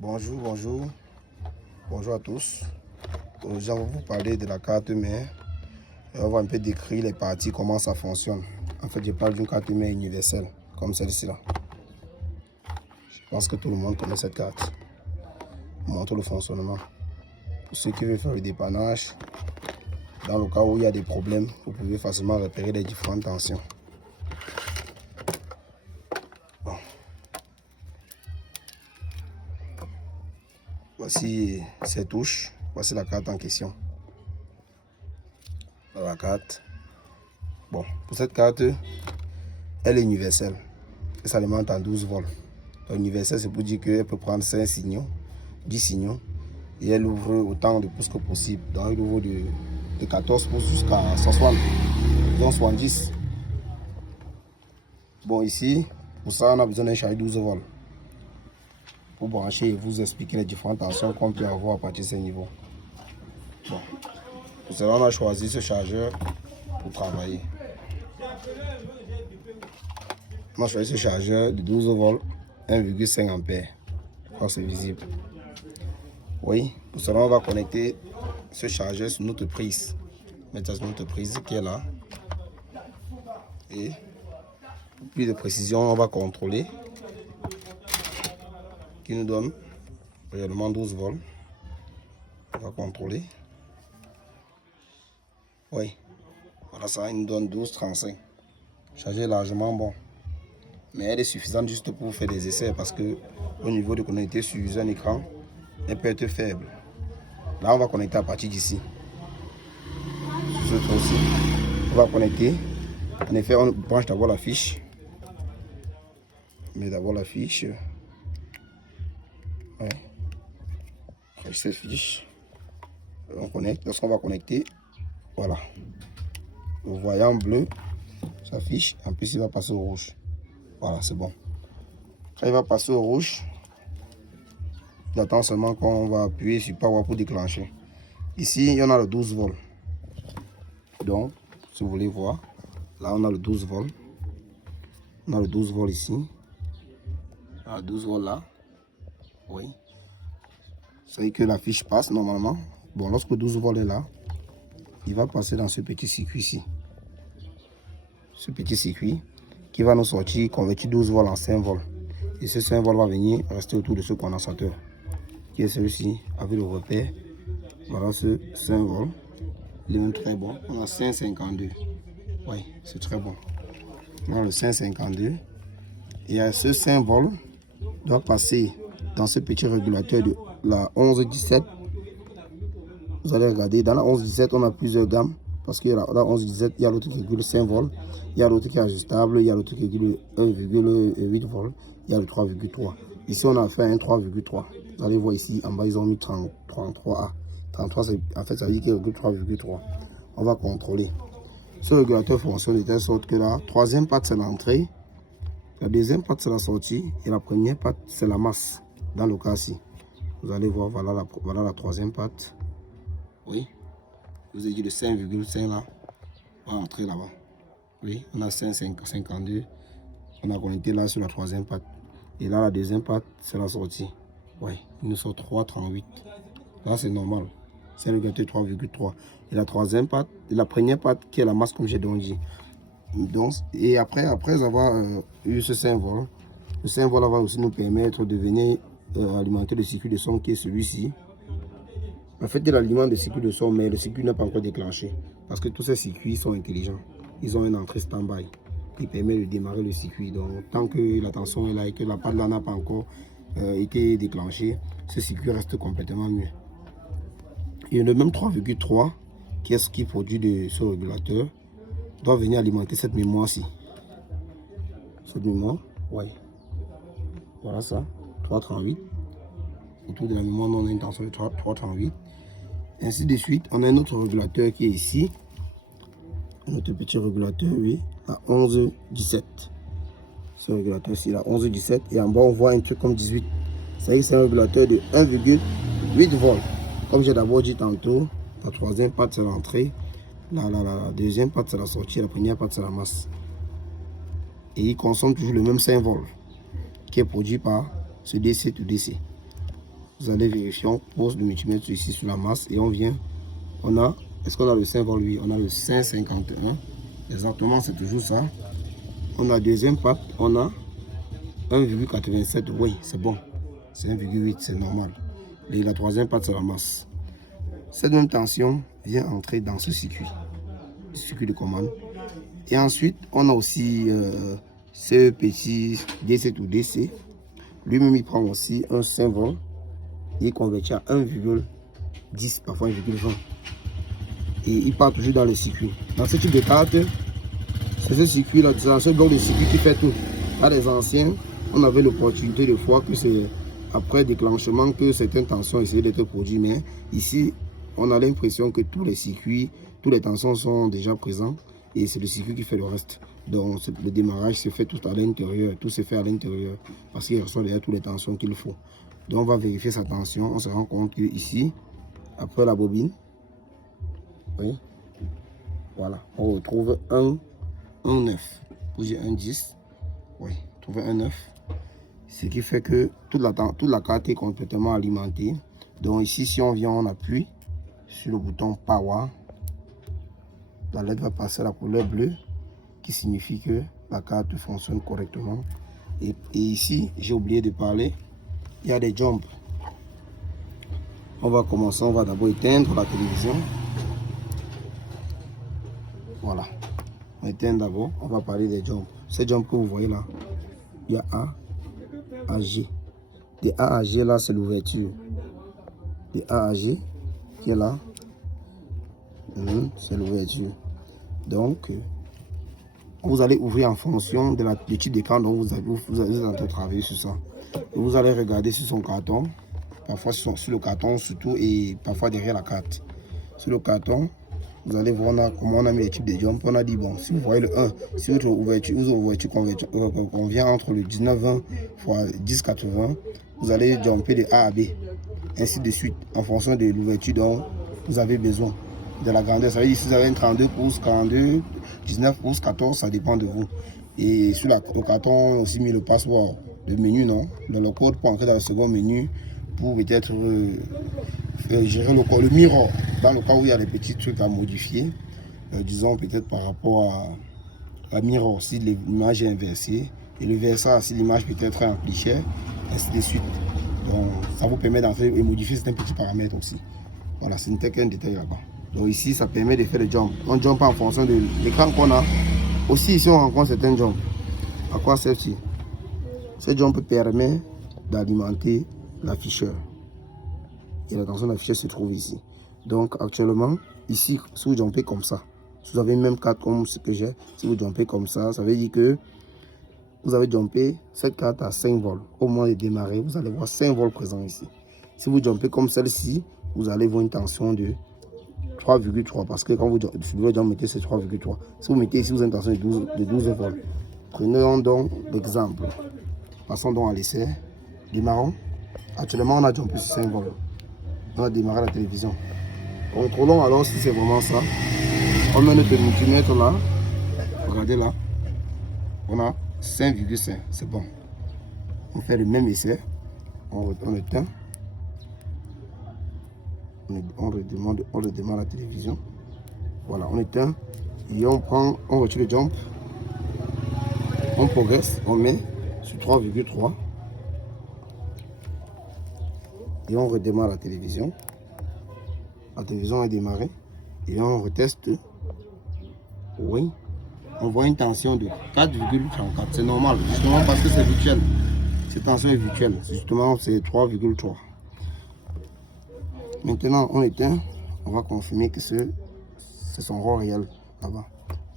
Bonjour à tous. Aujourd'hui, on va vous parler de la carte mère. Et on va un peu décrire les parties, comment ça fonctionne. En fait, je parle d'une carte mère universelle, comme celle-ci là. Je pense que tout le monde connaît cette carte. Je montre le fonctionnement. Pour ceux qui veulent faire le dépannage, dans le cas où il y a des problèmes, vous pouvez facilement repérer les différentes tensions. Bon. Voici ces touches. Voici la carte en question. La carte. Bon, pour cette carte, elle est universelle. Elle s'alimente en 12 volts. Donc, universelle, c'est pour dire qu'elle peut prendre 5 signaux, 10 signaux. Et elle ouvre autant de pouces que possible. Donc, elle ouvre de 14 pouces jusqu'à 160, disons 70. Bon, ici, pour ça, on a besoin d'un chargeur 12 volts. Pour brancher et vous expliquer les différentes tensions qu'on peut avoir à partir de ce niveau. Bon, pour cela, on a choisi ce chargeur pour travailler. On a choisi ce chargeur de 12 volts, 1,5 ampères. Je crois que c'est visible. Oui, pour cela, on va connecter ce chargeur sur notre prise. Mettre sur notre prise qui est là. Et pour plus de précision, on va contrôler. Qui nous donne réellement 12 volts. On va contrôler. Oui, voilà ça, il nous donne 12,35. Le chargeur est largement bon. Mais elle est suffisante juste pour faire des essais parce que au niveau de connecter sur un écran, elle peut être faible. Là, on va connecter à partir d'ici. On va connecter. En effet, on branche d'abord la fiche. Mais d'abord la fiche. Ouais. Cette fiche. On connecte. Lorsqu'on va connecter, voilà. Le voyant bleu s'affiche. En plus, il va passer au rouge. Voilà, c'est bon. Quand il va passer au rouge, j'attends seulement qu'on va appuyer sur Power pour déclencher. Ici, il y en a le 12 volts. Donc, si vous voulez voir, là, on a le 12 volts. On a le 12 volts ici. On a le 12 volts là. Oui. Ça veut dire que la fiche passe normalement. Bon, lorsque le 12 volts est là, il va passer dans ce petit circuit ici. Ce petit circuit qui va nous sortir, convertir 12 volts en 5 volts. Et ce 5 volts va venir rester autour de ce condensateur, qui est celui-ci, avec le repère. Voilà ce 5 volts. Il est même très bon. On a 5,52. Oui, c'est très bon. On a le 5,52. Et ce 5 volts doit passer dans ce petit régulateur de la 11-17. Vous allez regarder, dans la 11-17, on a plusieurs gammes. Parce que la 11-17, il y a l'autre qui régule 5 volts. Il y a l'autre qui est ajustable. Il y a l'autre qui régule 1,8 volts. Il y a le 3,3. Ici, on a fait un 3,3. Vous allez voir ici, en bas, ils ont mis 33A. 33, en fait, ça veut dire qu'il régule 3,3. On va contrôler. Ce régulateur fonctionne de telle sorte que la troisième patte, c'est l'entrée. La deuxième patte, c'est la sortie. Et la première patte, c'est la masse. Dans le cas-ci. Vous allez voir, voilà la troisième patte. Oui. Je vous ai dit le 5,5 là. On va entrer là-bas. Oui, on a 5,52. On a connecté là sur la troisième patte. Et là, la deuxième patte, c'est la sortie. Oui, il nous sort 3,38. Là, c'est normal. C'est le régulateur 3,3. Et la troisième patte, et la première patte qui est la masse, comme j'ai donc dit. Donc, et après avoir eu ce 5 volts, le 5 volts va aussi nous permettre de venir alimenter le circuit de son qui est celui-ci. En fait, il alimente le circuit de son, mais le circuit n'est pas encore déclenché. Parce que tous ces circuits sont intelligents. Ils ont une entrée stand-by qui permet de démarrer le circuit. Donc, tant que la tension est là et que la patte là n'a pas encore été déclenchée, ce circuit reste complètement mieux. Et le même 3,3, qui est ce qui produit de ce régulateur, doit venir alimenter cette mémoire-ci. Cette mémoire, ouais. Voilà ça, 3,38. Autour de la mémoire, on a une tension de 3,38. Ainsi de suite, on a un autre régulateur qui est ici. Notre petit régulateur, oui, à 11,17. Ce régulateur-ci, là, 11,17. Et en bas, on voit un truc comme 18. Ça veut dire que c'est un régulateur de 1,8 volts. Comme j'ai d'abord dit tantôt, la troisième patte, c'est l'entrée. La deuxième patte, c'est la sortie. La première patte, c'est la masse. Et il consomme toujours le même 5 volts qui est produit par ce DC to DC. Vous allez vérifier, on pose le multimètre ici sur la masse et on vient. On a, est-ce qu'on a le 5 volts? Oui, on a le 5,51. Exactement, c'est toujours ça. On a deuxième patte, on a 1,87. Oui, c'est bon. C'est 1,8, c'est normal. Et la troisième patte, c'est la masse. Cette même tension vient entrer dans ce circuit, le circuit de commande. Et ensuite, on a aussi ce petit DC ou DC. Lui-même, il prend aussi un 5 volts. Il convertit à 1,10, parfois 1,20. Et il part toujours dans le circuit. Dans ce type de carte, c'est ce circuit-là, ce bloc de circuit qui fait tout. À les anciens, on avait l'opportunité de voir que c'est après déclenchement que certaines tensions essayaient d'être produites. Mais ici, on a l'impression que tous les circuits, tous les tensions sont déjà présents. Et c'est le circuit qui fait le reste. Donc le démarrage se fait tout à l'intérieur. Tout se fait à l'intérieur. Parce qu'il reçoit déjà toutes les tensions qu'il faut. Donc on va vérifier sa tension. On se rend compte que ici, après la bobine, oui, voilà, on retrouve un 9. Pour dire un 10, oui, trouver un 9. Ce qui fait que toute la carte est complètement alimentée. Donc ici, si on vient, on appuie sur le bouton Power. La LED va passer à la couleur bleue, qui signifie que la carte fonctionne correctement. Et ici, j'ai oublié de parler, il y a des jumps. On va commencer, on va d'abord éteindre la télévision. Voilà. On éteint d'abord, on va parler des jumps. Ces jumps que vous voyez là, il y a A à G. De A à G là, c'est l'ouverture. De A à G, qui est là, c'est l'ouverture. Donc, vous allez ouvrir en fonction de du type d'écran dont vous avez en train de travailler sur ça. Et vous allez regarder sur son carton, parfois sur le carton surtout, et parfois derrière la carte. Sur le carton, vous allez voir comment on a mis les types de jump. On a dit, bon, si vous voyez le 1, si votre ouverture convient entre le 19,20 x 10,80, vous allez jumper de A à B, ainsi de suite, en fonction de l'ouverture dont vous avez besoin, de la grandeur. Ça veut dire si vous avez un 32 pouces, 42, 19 pouces, 14, ça dépend de vous. Et sur le carton, on a aussi mis le password, le menu, non, dans le code pour entrer dans le second menu, pour peut-être gérer le mirror, dans le cas où il y a des petits trucs à modifier, disons peut-être par rapport à mirror, si l'image est inversée, et le versa, si l'image peut être amplifiée, ainsi de suite. Donc ça vous permet d'entrer et modifier certains petits paramètres aussi. Voilà, ce n'était qu'un détail là-bas. Donc ici, ça permet de faire le jump. On jump en fonction de l'écran qu'on a. Aussi ici, on rencontre certains jumps. À quoi servent-ils? Ce jump permet d'alimenter l'afficheur. Et la tension d'afficheur se trouve ici. Donc actuellement, ici, si vous jumpez comme ça, si vous avez une même carte comme ce que j'ai, si vous jumpez comme ça veut dire que vous avez jumpé cette carte à 5 volts. Au moment de démarrer, vous allez voir 5 volts présents ici. Si vous jumpez comme celle-ci, vous allez voir une tension de 3,3 parce que quand vous mettez c'est 3,3. Si vous mettez ici, vous avez une tension de 12 volts. Prenons donc l'exemple. Passons donc à l'essai. Démarrons. Actuellement, on a jumpé sur 5 volts. On va démarrer la télévision. Contrôlons alors si c'est vraiment ça. On met notre multimètre là. Regardez là. On a 5,5. C'est bon. On fait le même essai. On éteint. On redémarre la télévision. Voilà, on éteint. Et on retire le jump. On progresse. On met sur 3,3. Et on redémarre la télévision. La télévision est démarrée. Et on reteste. Oui. On voit une tension de 4,34. C'est normal. Justement parce que c'est virtuel. Cette tension est virtuelle. Justement, c'est 3,3. Maintenant, on éteint. On va confirmer que c'est son rôle réel là-bas.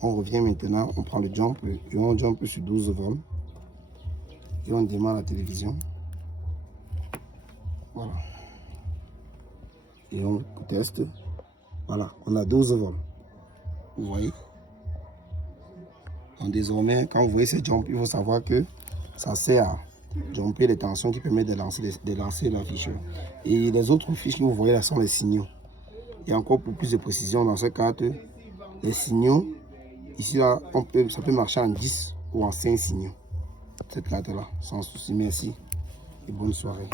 On revient maintenant. On prend le jump. Et on jump sur 12 volts. Et on démarre la télévision. Voilà. Et on teste. Voilà, on a 12 volts. Vous voyez? Donc désormais, quand vous voyez ces jumps, il faut savoir que ça sert à jumper les tensions qui permettent de lancer l'afficheur. Et les autres fiches que vous voyez là sont les signaux. Et encore pour plus de précision dans cette carte, les signaux, ici là, ça peut marcher en 10 ou en 5 signaux. Cette carte là, sans souci. Merci et bonne soirée.